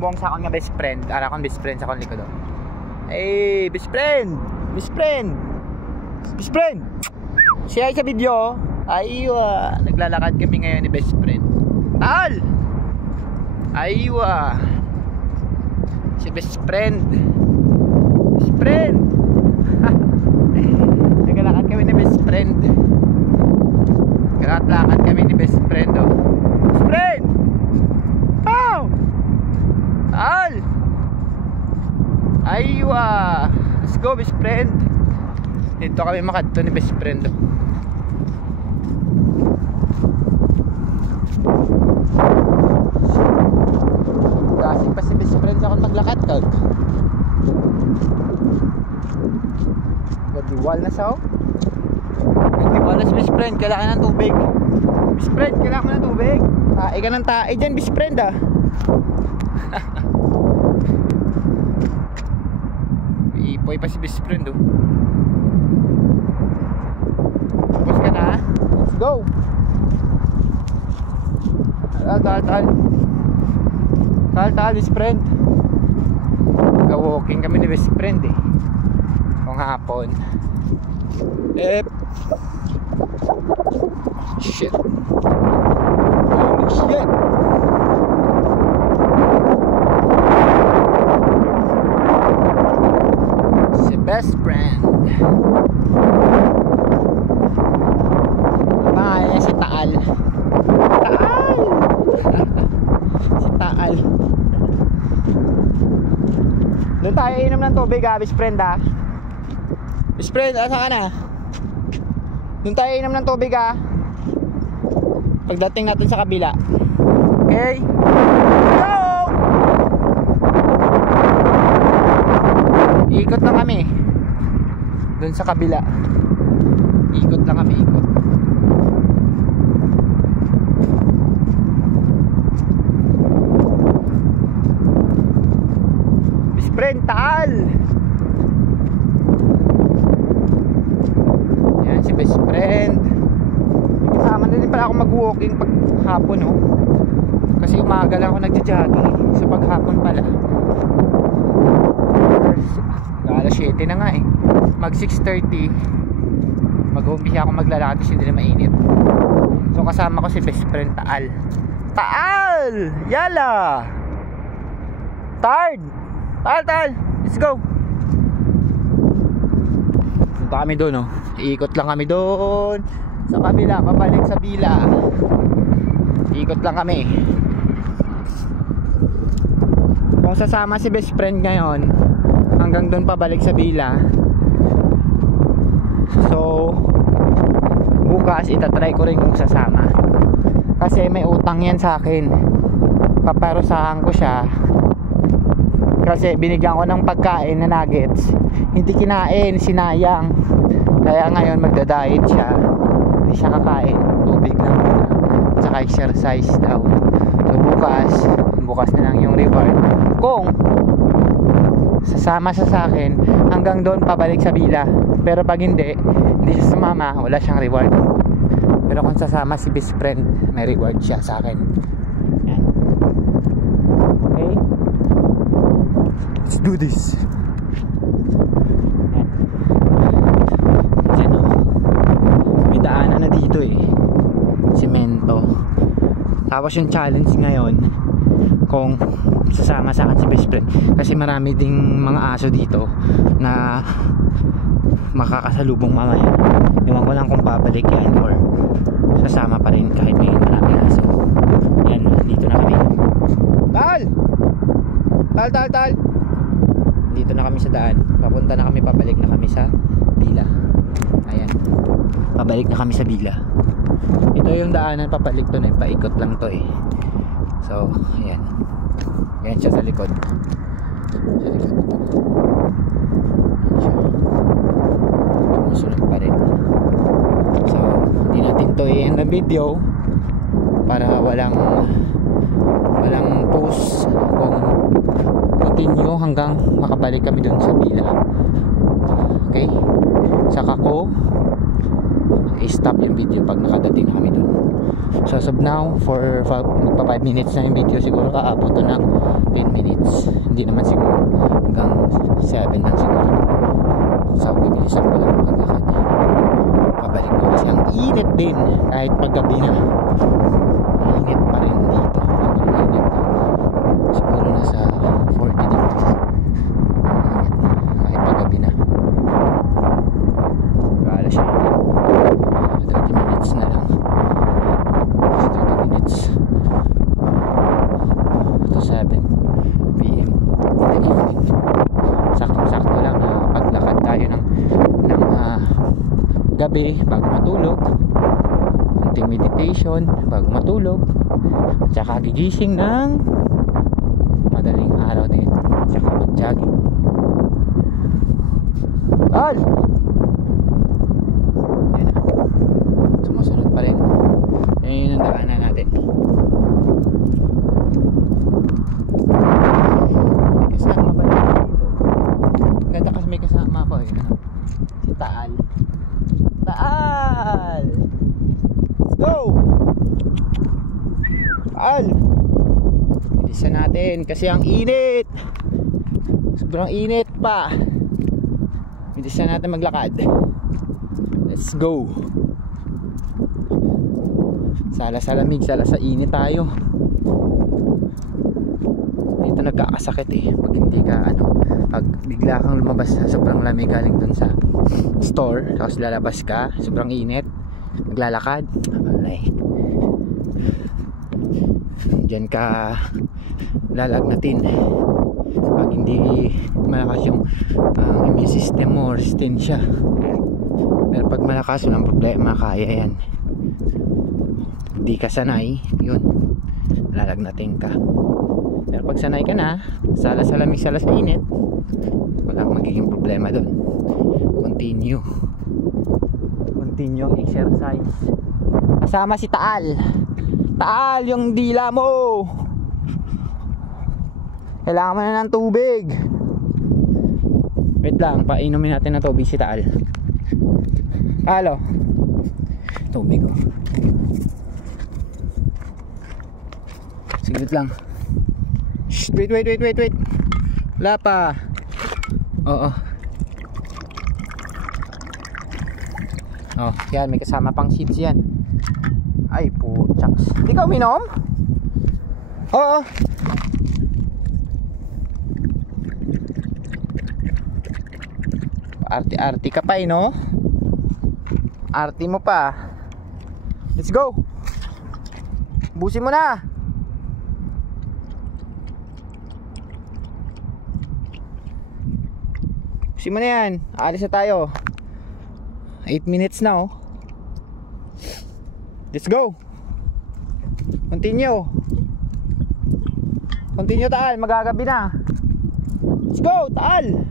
Buong sa akong nga best friend. Ara akong best friend sa akong likod. Hey, best friend! Best friend! Best friend! Siya sa video. Aywa. Naglalakad kami ngayon ni best friend. Tal! Aywa. Si best friend. Best friend! Naglalakad kami ni best friend. Naglalakad kami ni best friend. Oh. Best friend! Oh! Tal! Aywa. Let's go best friend. Dito kami makadto ni best friend. Kasi pa si best friend sa akong maglakad kag. Nagdiwal na sa nagdiwal na si best friend. Kailangan ng tubig. Best friend, kailangan mo ng tubig. Tae ka ng tae dyan best friend ah. Ipoy pa si best friend oh. Tapos ka na. Let's go. Tal best friend. Nag-walking kami ni best friend eh. Kung hapon. Shit. Holy shit. Best friend. Bye, si Taal. Taal. Si Taal. Doon tayo inom ng tubig ha, best friend ha. Best friend, asa ka na? Doon tayo inom ng tubig ha. Pagdating natin sa kabila. Okay? Go! Ikot lang kami. Doon sa kabila. Ikot lang kami, ikot. Best friend, Taal. Yan si best friend. Kasama na din pala ako mag-walking pag hapon oh. Kasi umaga lang ako nagja-jogging. Sa paghapon pala. Alas 7 na nga eh. Mag 6:30 mag-umpisa ako maglalakad kasi hindi na mainit. So kasama ko si best friend Taal. Taal! Yala! Tard! Taal! Let's go! Punta kami doon oh. Iikot lang kami doon sa kabila, pabalik sa bila. Iikot lang kami. Kung sasama si best friend ngayon hanggang doon pabalik sa bila. So bukas itatry ko rin kung sasama. Kasi may utang yan sa akin. Paparusahan ko siya. Kasi binigyan ko ng pagkain na nuggets. Hindi kinain, sinayang. Kaya ngayon magda-diet siya. Hindi siya kakain. Tubig lang muna. Tsaka exercise daw. So bukas na lang yung reward. Kung sasama siya sa akin hanggang doon pabalik sa bila. Pero pag hindi siya sumama, wala siyang reward. Pero kung sasama si best friend, may reward siya sa akin. Yan. Okay? Let's do this. Yan. Diyan o. May daanan na dito eh. Semento. Tapos yung challenge ngayon, kung sasama sa akin si best friend, kasi marami ding mga aso dito na makakasalubong mamaya. Iwan ko lang kung babalik yan or sasama pa rin kahit may marami aso. Yan, dito na kami. Tal! Dito na kami sa daan. Papunta na kami, pabalik na kami sa bila. Ayan, pabalik na kami sa bila. Ito yung daanan papalik to na, paikot lang to eh. So, ayan. Ayan siya sa likod. Sa likod ko. Ayan siya. Sumusunod pa rin. So, hindi natin to i-end ang video para walang post kung continue hanggang makabalik kami dun sa bila. Okay? Saka ko i-stop yung video pag nakadating na kami dun. So as of now, for magpa 5 minutes na yung video, siguro kaabot to ng 10 minutes. Hindi naman siguro, hanggang 7 lang siguro. So bibilisan ko lang maglakad. Pabalik ko kasi ang init din kahit paggabi na. Ang init pa rin dito. Sobrang init. Siguro nasa 40 degrees. Kahit paggabi na. Kala siya 30 minutes na lang. 30 minutes to 7 PM in the evening. Saktong-sakto lang na paglakad tayo ng gabi bago matulog, konting meditation bago matulog, tsaka gigising ng madaling araw din, tsaka mag-jogging. Al! Yan na, sumusunod pa rin. Yan yung daanan natin. May kasama pa rin dito. Ganda kasi may kasama ko eh. Si Taal. Taal! Let's go! Taal! Bilisan natin kasi ang init. Sobrang init pa. Bilisan natin maglakad. Let's go! Sala sa lamig, sala sa init tayo. Dito nagkakasakit eh pag hindi ka pag bigla kang lumabas sa sobrang lamig galing dun sa store, tapos lalabas ka, sobrang init, maglalakad, alay, dyan ka lalagnatin pag hindi malakas yung immune system mo, resistensya. Pero pag malakas, walang problema, kaya yan. Hindi ka sanay, yun, lalagnatin ka. Pero pag sanay ka na, sala sa lamig, sala sa init, walang magiging problema dun. Continue ang exercise. Kasama si Taal. Taal, yung dila mo, kailangan mo na ng tubig. Wait lang, painumin natin ng tubig si Taal. Halo, tubig oh. Sigit lang. Shh, wait. Wala pa. Oo. Oh, yan, may kasama pang seeds yan. Ay, puchaks. Hindi ka uminom? Oo. Arti-arti ka pa no? Arti mo pa. Let's go. Busin mo na. Busin mo na yan. Alis na tayo. 8 minutes na oh. Let's go. Continue. Taal, magagabi na. Let's go, Taal.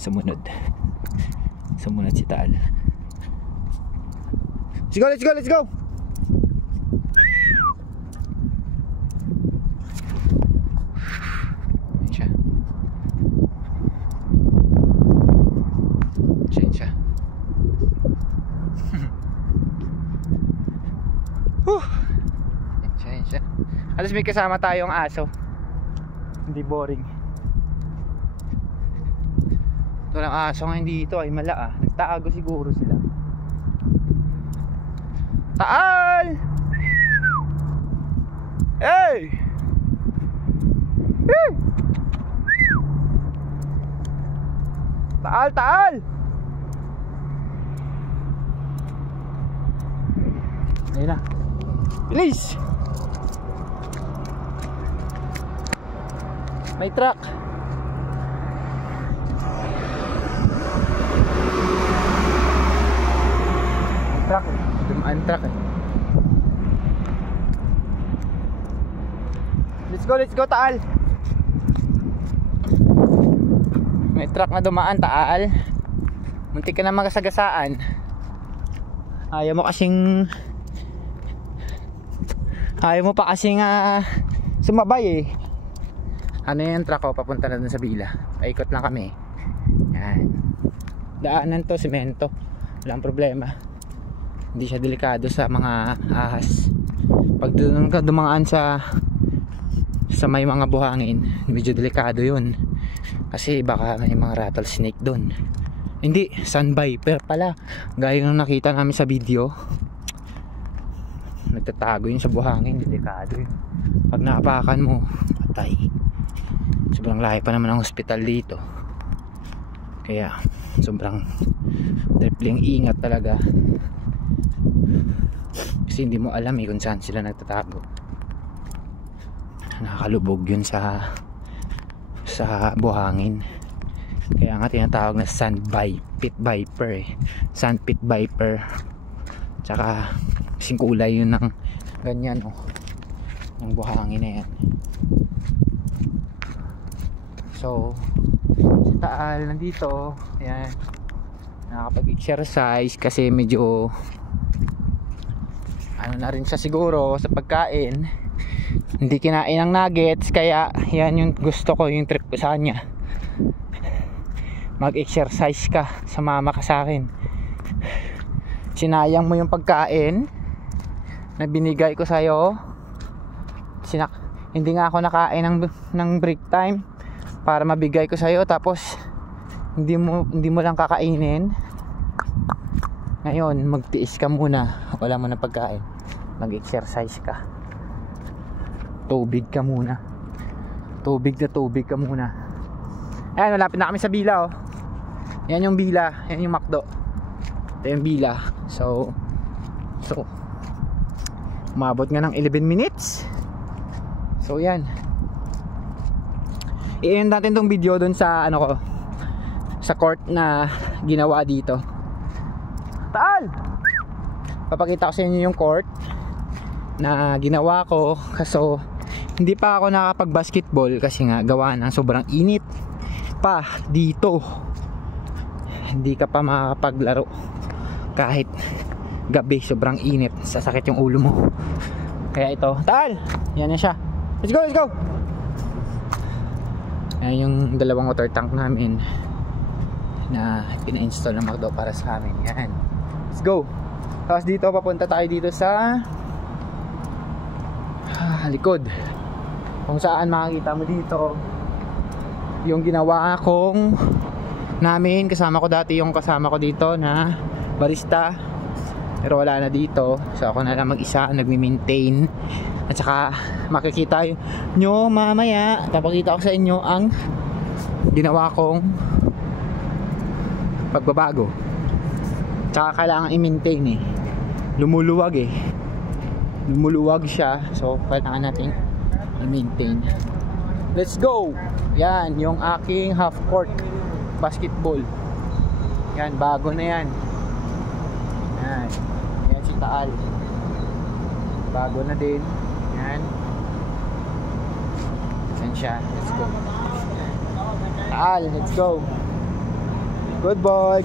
Sumunod si Taal. Let's go. Alas may kasama tayong aso. Hindi boring. Walang aso ngayon dito ay mala ah. Nagtago siguro sila. Taal! Hey! Hey! Taal! Ayun na. Bilis! May truck. Dumaan truck eh. Let's go Taal. May truck na dumaan Taal. Muntik ka na magasagasaan. Ayaw mo pa kasing sumabay eh. Ano yung truck ko, papunta na dun sa Bila. Paikot lang kami. Yan. Yan. Daanan to, semento. Walang problema. Hindi siya delikado sa mga ahas. Pag doon ka dumaan sa may mga buhangin, medyo delikado yun. Kasi baka may mga rattlesnake doon. Hindi, sun viper pala. Gaya ng nakita namin sa video. Nagtatago yun sa buhangin, delikado yun. Pag naapakan mo, patay. Sobrang layo pa naman ang hospital dito. Kaya sobrang tripling ingat talaga. Kasi hindi mo alam kung saan sila nagtatago. Nakakalubog yun sa buhangin. Kaya nga tinatawag na pit viper sand pit viper. Tsaka kasing kulay yun ng ganyan ng buhangin na yan. So sa Taal nandito, ayan, nakakapag-exercise kasi medyo ano na rin siya siguro sa pagkain. Hindi kinain ng nuggets, kaya yan yung gusto ko, yung trip ko sa kanya. Mag-exercise ka, sumama ka sa akin. Sinayang mo yung pagkain na binigay ko sa'yo. Hindi nga ako nakain ng break time para mabigay ko sa'yo, tapos hindi mo lang kakainin. Ngayon magtiis ka muna, wala mo na pagkain, mag-exercise ka, tubig ka muna, tubig ka muna. Ayan, malapit na kami sa Bila. Yan yung Bila, yan yung McDo. Ito yung Bila. So umabot nga ng 11 minutes. So yan, i-end natin tong video dun sa sa court na ginawa dito. Taal! Papakita ko sa inyo yung court na ginawa ko. Kaso hindi pa ako nakapag-basketball kasi nga gawa ng sobrang init pa dito. Hindi ka pa makakapaglaro kahit gabi, sobrang init, sasakit yung ulo mo. Kaya ito, Taal! Yan na siya. Let's go! Ayan yung dalawang water tank namin na pina-install ng McDo para sa amin. Yan. Let's go. Tapos dito, papunta tayo dito sa likod. Kung saan makikita mo dito yung ginawa kong namin. Kasama ko dati yung kasama ko dito na barista, pero wala na dito. So ako na lang mag-isa nagmi-maintain. At saka makikita nyo mamaya, papakita ko sa inyo ang ginawa kong pagbabago. Tsaka kailangan i-maintain lumuluwag lumuluwag siya, so kailangan natin i-maintain. Let's go. Yan yung aking half court basketball. Yan, bago na yan. Yan si Taal, bago na din. Yan, yan siya. Let's go Taal, let's go. Good boy.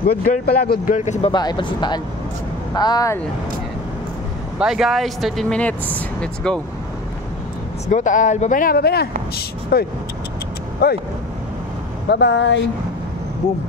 Good girl pala, good girl kasi babae pa si Taal. Bye guys, 13 minutes. Let's go Taal. Bye na. Shh. Hoy. Bye bye. Boom.